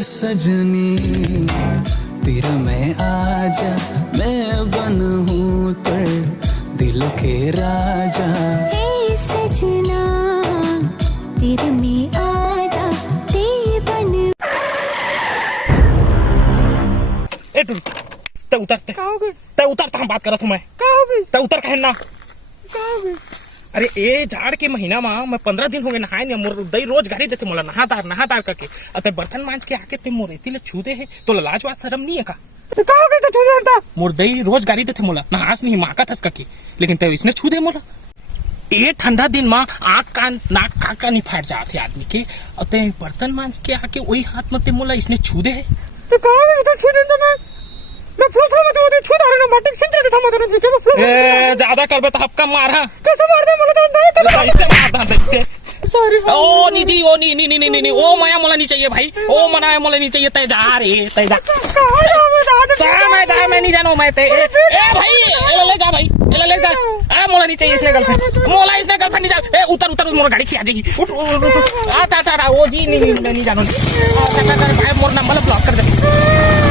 सजनी तेरा मैं आजा, मैं बन हूँ तेरे दिल के राजा। हे सजना तेरे में आजा, तेरे बन। ए तू ते उतर, ते उतर, हम बात करत हूँ मैं। ते उतर कहन ना। अरे ए झाड़ के महीना मैं 15 दिन हो गए नहाए नहीं। मोर दई रोज गाड़ी देते मोला नहा तार करके। अते बर्तन मांज के आके ते मोर इतने छू दे है तो लाज बात शर्म नहीं है का? मोर दई रोज गाड़ी देते मोला नहास नहीं माका थस करके, लेकिन ते इसने छू दे मोला। ए ठंडा दिन में आँख कान नाक काका नहीं फाट जाते आदमी के। अते बर्तन मांज के आके वही हाथ में ते मोला इसने छू दे है। ज्यादा करबे तो हपका मार। कैसे मार दे मोला? तो मार दे। सॉरी ओ नी जी, ओ नी नी नी नी नी ओ माया मोला नहीं चाहिए भाई, ओ मना मोला नहीं चाहिए। तय जा रे, तय जा। मैं नहीं जानो मैं ते। ए भाई ले जा भाई, ले जा। ए मोला नहीं चाहिए इसने गर्लफ्रेंड, मोला इसने गर्लफ्रेंड नहीं जा। ए उतर उतर, मोर गाड़ी खिया जाएगी। उठ आ टा टा ओ जी नहीं जानो। मोर नंबर ब्लॉक कर दे।